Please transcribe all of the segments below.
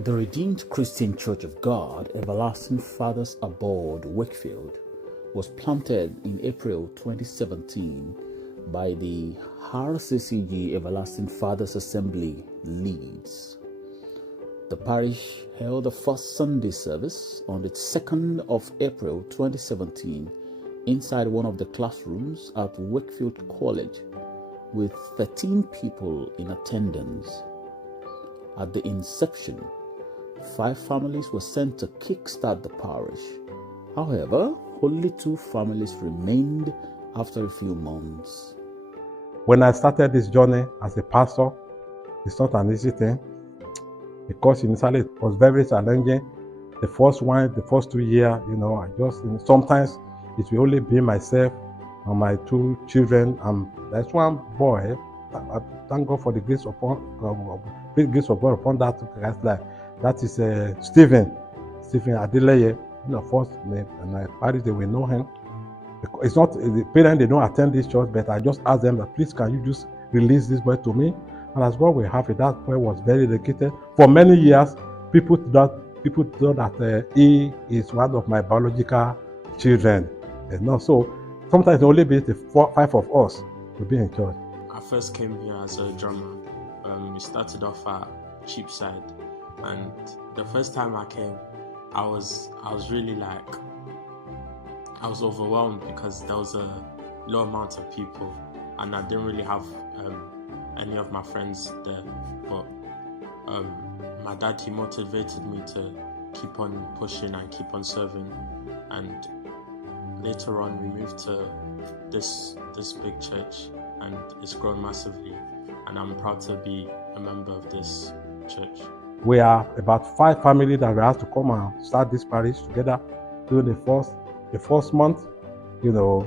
The Redeemed Christian Church of God, Everlasting Father's Abode, Wakefield, was planted in April 2017 by the RCCG Everlasting Fathers Assembly, Leeds. The parish held the first Sunday service on the 2nd of April 2017 inside one of the classrooms at Wakefield College, with 13 people in attendance. At the inception, 5 families were sent to kickstart the parish. However, only 2 families remained after a few months. When I started this journey as a pastor, it's not an easy thing, because initially it was very challenging. The first 2 years, sometimes it will only be myself and my 2 children, and there's one boy. I thank God for the grace of God upon that guy's life. That is Stephen Adeleye. First, and my parents, they will know him. It's not the parents, they don't attend this church, but I just asked them that, please, can you just release this boy to me? And as God will have it, that boy was very dedicated. For many years, people thought that he is one of my biological children. So sometimes only be the 5 of us to be in church. I first came here as a drummer. We started off at Cheapside, and the first time I came, I was really I was overwhelmed because there was a low amount of people, and I didn't really have any of my friends there. But my dad, he motivated me to keep on pushing and keep on serving, and later on we moved to this big church, and it's grown massively, and I'm proud to be a member of this church. We are about 5 families that we have to come and start this parish together. During the first month, 2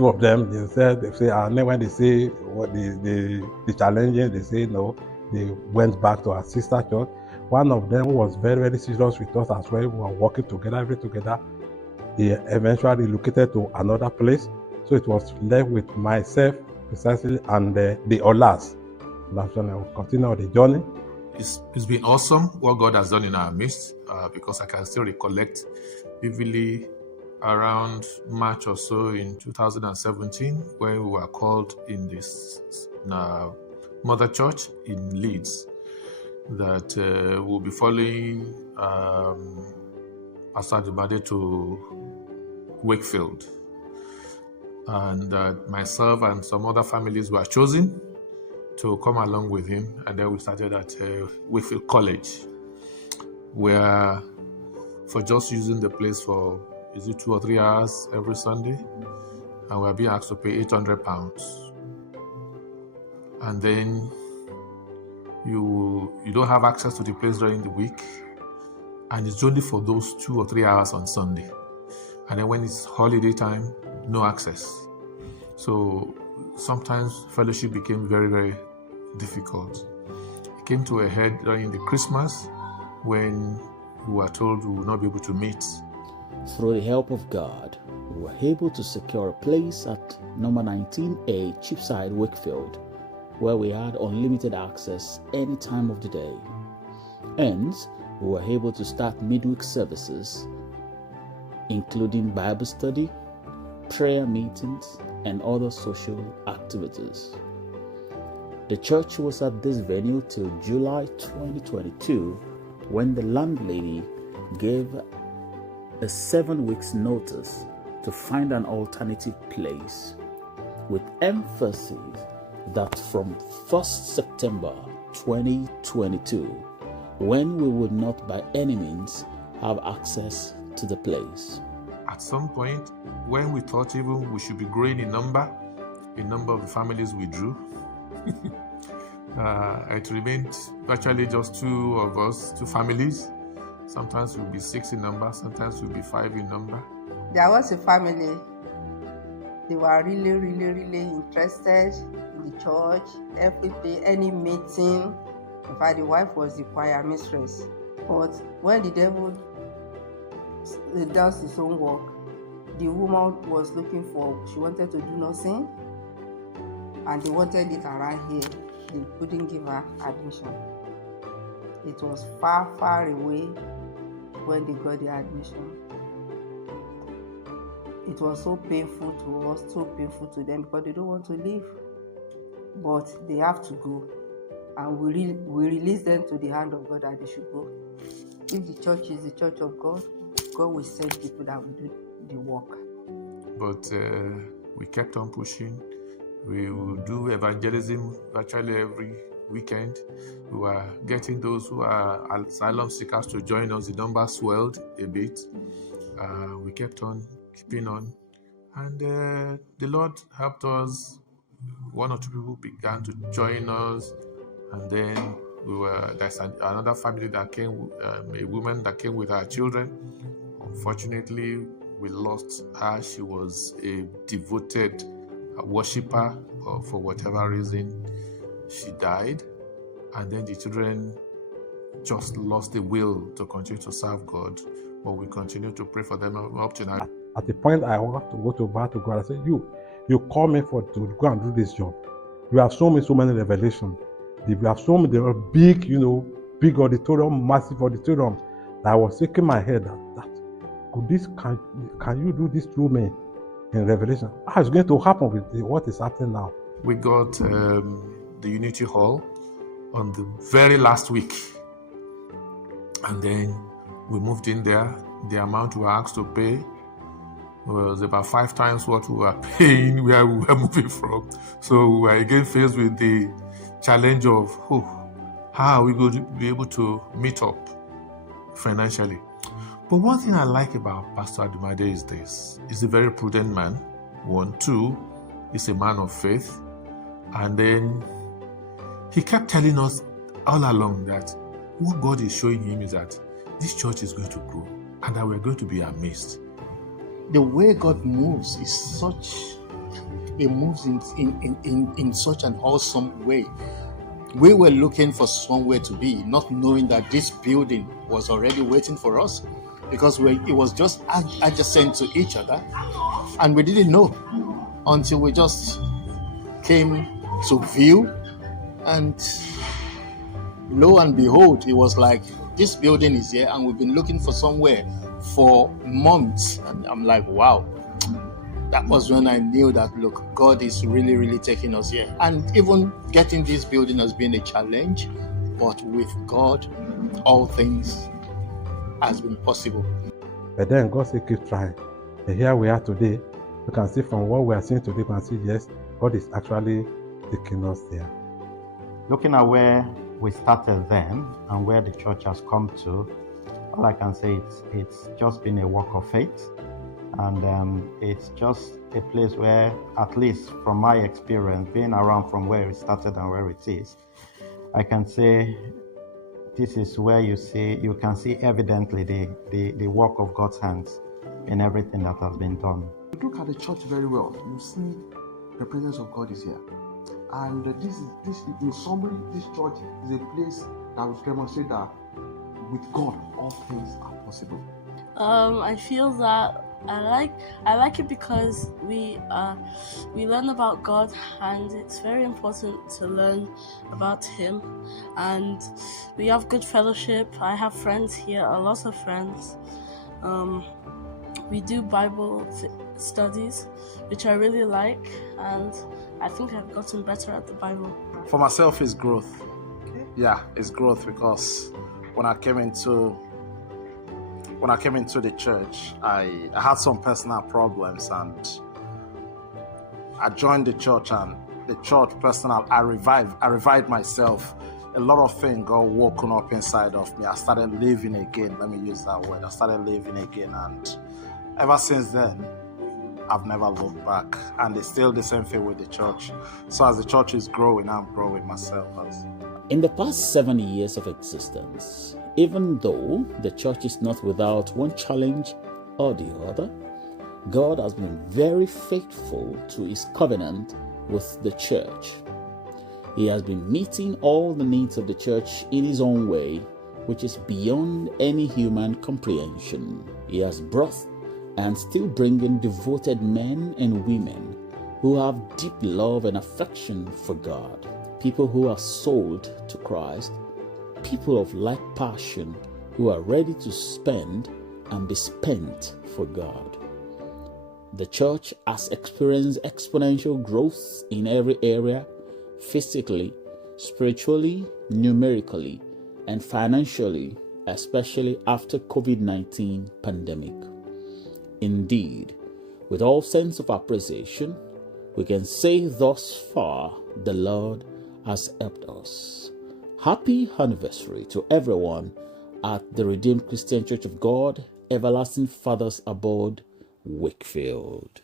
of them, they say, and then when they say what the challenges, they say no, they went back to our sister church. One of them was very, very serious with us as well. We were working together. He eventually relocated to another place. So it was left with myself, precisely, and the Olas. That's when I will continue on the journey. It's been awesome what God has done in our midst, because I can still recollect vividly around March or so in 2017 when we were called in this mother church in Leeds that we'll be following Pastor's Abode to Wakefield, and myself and some other families were chosen to come along with him, and then we started at Wakefield College, where for just using the place for 2 or 3 hours every Sunday, and we're being asked to pay £800, and then you don't have access to the place during the week, and it's only for those 2 or 3 hours on Sunday, and then when it's holiday time, no access. So sometimes fellowship became very, very difficult. It came to a head during the Christmas when we were told we would not be able to meet. Through the help of God, we were able to secure a place at number 19A Cheapside, Wakefield, where we had unlimited access any time of the day. Hence, we were able to start midweek services, including Bible study, prayer meetings, and other social activities. The church was at this venue till July 2022, when the landlady gave a 7 weeks notice to find an alternative place, with emphasis that from 1st September 2022, when we would not by any means have access to the place. At some point, when we thought even we should be growing in number of the families we drew, it remained virtually just 2 of us, 2 families. Sometimes we'll be 6 in number, sometimes we'll be 5 in number. There was a family. They were really, really, really interested in the church. Every day, any meeting. In fact, the wife was the choir mistress. But when the devil does his own work, the woman was looking for, she wanted to do nursing, and they wanted it around here. They couldn't give her admission. It was far, far away when they got their admission. It was so painful to us, so painful to them, because they don't want to leave. But they have to go. And we release them to the hand of God that they should go. If the church is the church of God, God will send people that will do the work. But we kept on pushing. We will do evangelism virtually every weekend. We were getting those who are asylum seekers to join us. The number swelled a bit. We kept on keeping on. And the Lord helped us. One or two people began to join us. And then there's another family that came, a woman that came with her children. Unfortunately, we lost her. She was a devoted worshiper, but for whatever reason, she died. And then the children just lost the will to continue to serve God. But we continue to pray for them up to now. At the point I want to go to back to God, I said, you call me to go and do this job. You have shown me so many revelations. You have shown me the big, big auditorium, massive auditorium, that I was shaking my head that can you do this through me in Revelation? How is going to happen with what is happening now? We got the Unity Hall on the very last week. And then we moved in there. The amount we were asked to pay was about 5 times what we were paying where we were moving from. So we were again faced with the challenge of how are we going to be able to meet up financially. But one thing I like about Pastor Adumade is this. He's a very prudent man. 1, 2, he's a man of faith. And then he kept telling us all along that what God is showing him is that this church is going to grow and that we're going to be amazed. The way God moves is such, He moves in such an awesome way. We were looking for somewhere to be, not knowing that this building was already waiting for us, because it was just adjacent to each other, and we didn't know until we just came to view, and lo and behold, it was like, this building is here, and we've been looking for somewhere for months. And I'm like, wow. That was when I knew that, look, God is really, really taking us here. And even getting this building has been a challenge, but with God, all things has been possible. But then God said, keep trying. And here we are today. You can see from what we are seeing today, you can see, yes, God is actually taking us there. Looking at where we started then and where the church has come to, all I can say it's just been a walk of faith. And it's just a place where, at least from my experience, being around from where it started and where it is, I can say this is where you can see evidently the work of God's hands in everything that has been done. Look at the church very well. You see the presence of God is here. And this in summary, this church is a place that will demonstrate that with God, all things are possible. I feel that I like it because we learn about God, and it's very important to learn about Him, and we have good fellowship. I have friends here, a lot of friends. We do Bible studies, which I really like, and I think I've gotten better at the Bible. For myself, it's growth. Yeah, it's growth, because when I came into the church, I had some personal problems, and I joined the church, and the church personal, I revived myself. A lot of things got woken up inside of me. I started living again. Let me use that word. I started living again, and ever since then, I've never looked back. And it's still the same thing with the church. So as the church is growing, I'm growing myself. In the past 7 years of existence, even though the church is not without one challenge or the other, God has been very faithful to His covenant with the church. He has been meeting all the needs of the church in His own way, which is beyond any human comprehension. He has brought and still bringing devoted men and women who have deep love and affection for God, people who are sold to Christ, people of like passion who are ready to spend and be spent for God. The church has experienced exponential growth in every area, physically, spiritually, numerically, and financially, especially after COVID-19 pandemic. Indeed, with all sense of appreciation, we can say thus far the Lord has helped us. Happy anniversary to everyone at the Redeemed Christian Church of God, Everlasting Father's Abode, Wakefield.